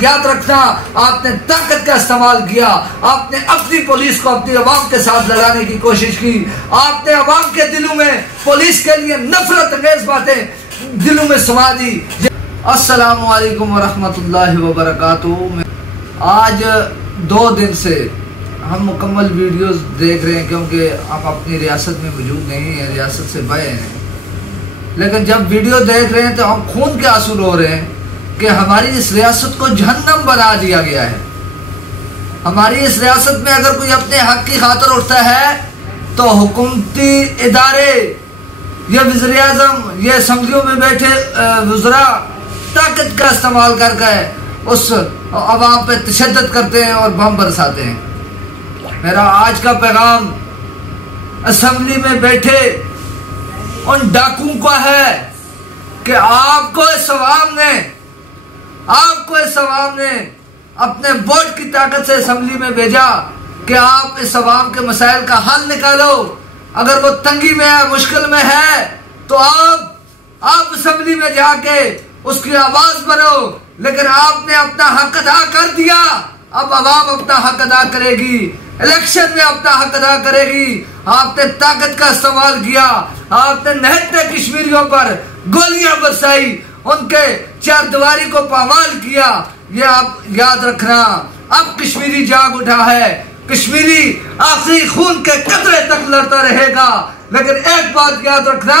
याद रखना, आपने ताकत का इस्तेमाल किया, आपने अपनी पुलिस को अपनी आवाम के साथ लड़ाने की कोशिश की, आपने आवाम के दिलों में पुलिस के लिए नफरत अंगेज बातें दिलों में समा दी। अस्सलामु अलैकुम वरहमतुल्लाहि वबरकातुहू। आज 2 दिन से हम मुकम्मल वीडियोस देख रहे हैं क्योंकि हम अपनी रियासत में मौजूद नहीं हैं, रियासत से बाहर हैं, लेकिन जब वीडियो देख रहे हैं तो हम खून के आंसू रो रहे हैं कि हमारी इस रियासत को जहन्नम बना दिया गया है। हमारी इस रियासत में अगर कोई अपने हक की खातिर उठता है तो हुकूमती इदारे, ये वज़ीर आज़म, ये असम्बलियों में बैठे वज़रा ताकत का इस्तेमाल करके उस आवाम पे तशद्दुद करते हैं और बम बरसाते हैं। मेरा आज का पैगाम असम्बली में बैठे उन डाकुओं का है कि आपको इस आवाम ने अपने वोट की ताकत से असम्बली में भेजा कि आप इस आवाम के मसाइल का हल निकालो। अगर वो तंगी में है, मुश्किल में है, तो आप असम्बली में जाके उसकी आवाज बनो, लेकिन आपने अपना हक अदा कर दिया। अब आवाम अपना हक अदा करेगी, इलेक्शन में अपना हक अदा करेगी। आपने ताकत का इस्तेमाल किया, आपने निहत्ते कश्मीरियों पर गोलियां बरसाई, उनके चारदीवारी को पामाल किया। ये आप याद रखना, अब कश्मीरी जाग उठा है, कश्मीरी आखिरी खून के कतरे तक लड़ता रहेगा। लेकिन एक बात याद रखना,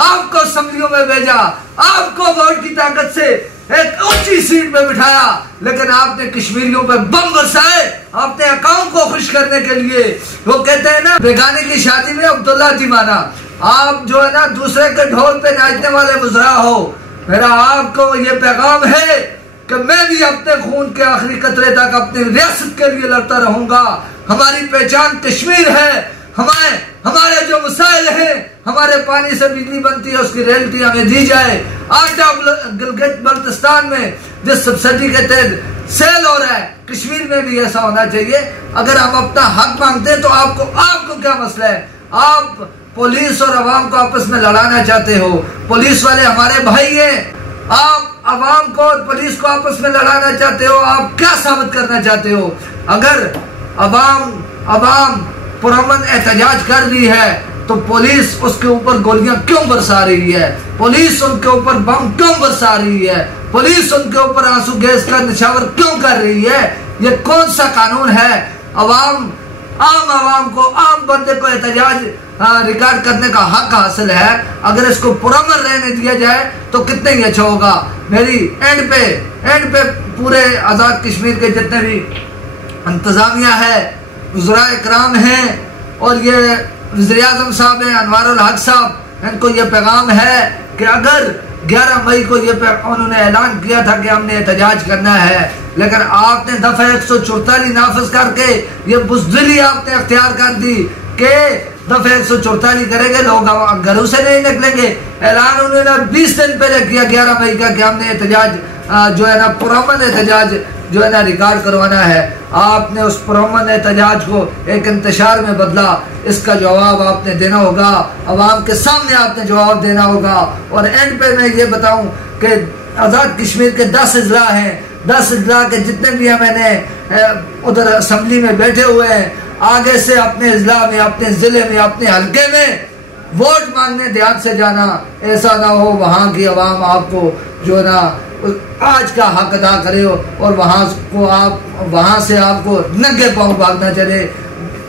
आपको असम्बलियों में भेजा, आपको वोट की ताकत से एक ऊंची सीट में बिठाया, लेकिन आपने कश्मीरियों पे बम बरसाए अपने अकाउंट को खुश करने के लिए। वो कहते हैं ना, बेगाने की शादी में अब्दुल्ला दीवाना। आप जो है ना दूसरे के ढोल पे नाचने वाले वज़रा हो। मेरा आपको ये पैगाम है कि मैं भी अपने खून के आखिरी कतरे तक अपनी रियासत के लिए लड़ता रहूंगा। हमारी पहचान कश्मीर है, हमारे जो मसाइल हैं, हमारे पानी से बिजली बनती है, उसकी रॉयल्टी हमें दी जाए। आटा गिलगित बल्तिस्तान में जिस सब्सिडी के तहत सेल हो रहा है, कश्मीर में भी ऐसा होना चाहिए। अगर हम अपना हक मांगते हैं तो आपको क्या मसला है? आप पुलिस और अवाम को आपस में लड़ाना चाहते हो। पुलिस वाले हमारे भाई हैं, आप अवाम को और पुलिस को आपस में लड़ाना चाहते हो। आप क्या साबित करना चाहते हो? अगर अवाम पुरअमन एहतजाज कर रही है तो पुलिस उसके ऊपर गोलियां क्यों बरसा रही है? पुलिस उनके ऊपर बम क्यों बरसा रही है? पुलिस उनके ऊपर आंसू गैस का निछावर क्यों कर रही है? ये कौन सा कानून है? आम आवाम को, आम बंदे को एहतजाज रिकॉर्ड करने का हक हासिल है। अगर इसको पुरअमन रहने दिया जाए तो कितने ही अच्छा होगा। मेरी एंड पे पूरे आजाद कश्मीर के जितने भी इंतजामिया है, वज़रा इकराम हैं और ये वज़ीर आज़म साहब हैं, अनवारुल हक साहब, इनको ये पैगाम है कि अगर 11 मई को उन्होंने ऐलान किया था कि हमने एहतजाज करना है, लेकिन आपने दफा 144 नाफिज करके ये बुज़दिली आपने अख्तियार कर दी कि दफा 144 करेंगे, लोग घरों से नहीं निकलेंगे। ऐलान उन्होंने 20 दिन पहले किया 11 मई का कि हमने एहतजाज जो है ना पुरअमन एहतजाज जो है ना रिकॉर्ड करवाना है। आपने उस पुरअमन एहतजाज को एक इंतशार में बदला। इसका जवाब आपने देना होगा, अवाम के सामने आपने जवाब देना होगा। और एंड पे मैं ये बताऊं कि आज़ाद कश्मीर के 10 अजला हैं, 10 अजला के जितने भी मैंने उधर असम्बली में बैठे हुए हैं, आगे से अपने अजला में, अपने जिले में, अपने हल्के में वोट मांगने ध्यान से जाना। ऐसा ना हो वहाँ की अवाम आपको जो है ना आज का हक अदा करे और वहां से आपको नंगे पांव भागना चले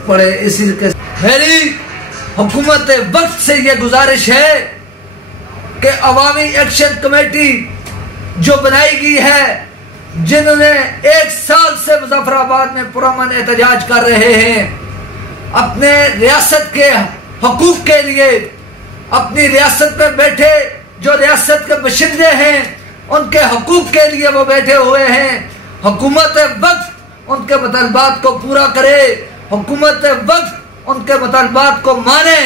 पड़े। इसी के मेरी हुकूमत वक्त से ये गुजारिश है कि अवामी एक्शन कमेटी जो बनाई गई है, जिन्होंने 1 साल से मुजफ्फराबाद में पुरअमन एहतजाज कर रहे हैं, अपने रियासत के हकूक के लिए, अपनी रियासत में बैठे जो रियासत के बशिंदे हैं उनके हकूक के लिए वो बैठे हुए हैं। हुकूमत वक्त उनके मुतालबात को पूरा करे, हुकूमत वक्त उनके मुतालबात को माने,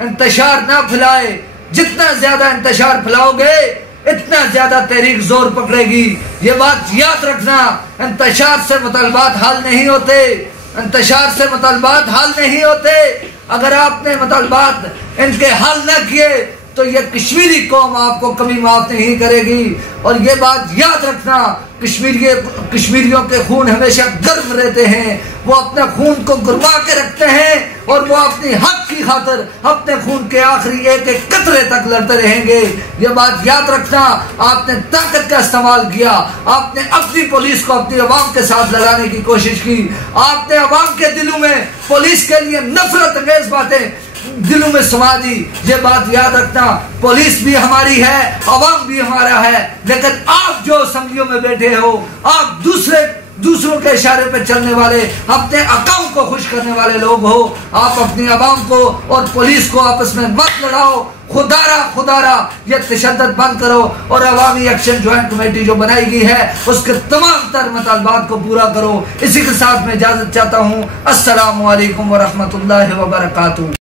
इंतशार ना फैलाए। जितना ज्यादा इंतशार फैलाओगे इतना ज्यादा तहरीक जोर पकड़ेगी। ये बात याद रखना, इंतशार से मुतालबात हल नहीं होते, इंतशार से मुतालबात हल नहीं होते। अगर आपने मुतालबात इनके हल न किए तो ये कश्मीरी कौम आपको कभी माफ नहीं करेगी। और ये बात याद रखना कश्मीरियों के खून हमेशा गर्म रहते हैं, वो अपने खून को गुरमा के रखते हैं और वो अपनी हक की खातिर अपने खून के आखिरी एक एक कतरे तक लड़ते रहेंगे। ये बात याद रखना, आपने ताकत का इस्तेमाल किया, आपने अपनी पुलिस को अपनी आवाम के साथ लगाने की कोशिश की, आपने आवाम के दिलों में पुलिस के लिए नफरत अंगेज बातें दिलों में समा दी। ये बात याद रखना, पुलिस भी हमारी है, अवाम भी हमारा है, लेकिन आप जो असेंबलियों में बैठे हो, आप दूसरों के इशारे पे चलने वाले, अपने अकाउं को खुश करने वाले लोग हो। आप अपनी अवाम को और पुलिस को आपस में मत लड़ाओ। खुदारा ये तशद्दुद बंद करो और अवामी एक्शन ज्वाइंट कमेटी जो बनाई गई है उसके तमाम तर मुतालबात को पूरा करो। इसी के साथ मैं इजाजत चाहता हूँ। अस्सलामु अलैकुम व रहमतुल्लाहि व बरकातुहू।